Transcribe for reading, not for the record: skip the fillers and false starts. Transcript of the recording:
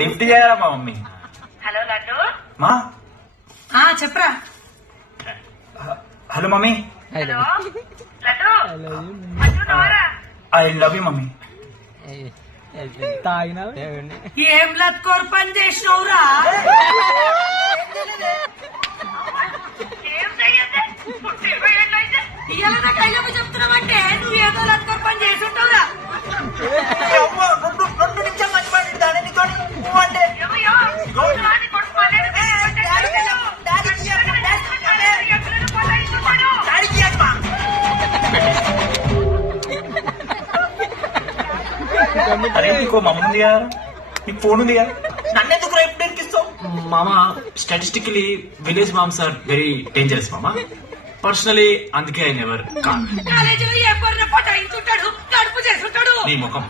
Lift చేయాలా మా mummy? Hello Laddu. మా చెప్పరా. Hello mummy. హలో లడ్డు. మంచున్నావారా? I love you mummy. ఏం లత్కోర్ పని చేసినవురా? ఏం చెయ్యద్దే? పుట్టి 20 ఏళ్ళు అయితే. ఇవాళ నాకు అయ్యమ్మ చెప్తున్నావంటే నువ్వు ఏదో లత్కోర్ పని చేసి ఉంటావురా. రెండు నిమిషం మంచి పడి నీతో అంటే ఏమయ్యో? నాని కొడుకు పడేది ఎక్కడైనా పడేస్తున్నాడు. అరే నీకో మమ్మీ ఉంది కదా, నీకు ఫోన్ ఉంది కదా, నన్నెందుకు రేపు ఎక్కిస్తావు? Mama, statistically, village moms are very dangerous, Mama. Personally, అందుకే I never can't. కాలేజీలో ఏ పొరన పటాయించుంటాడు, కడుపు చేసుంటాడు. నీ ముఖం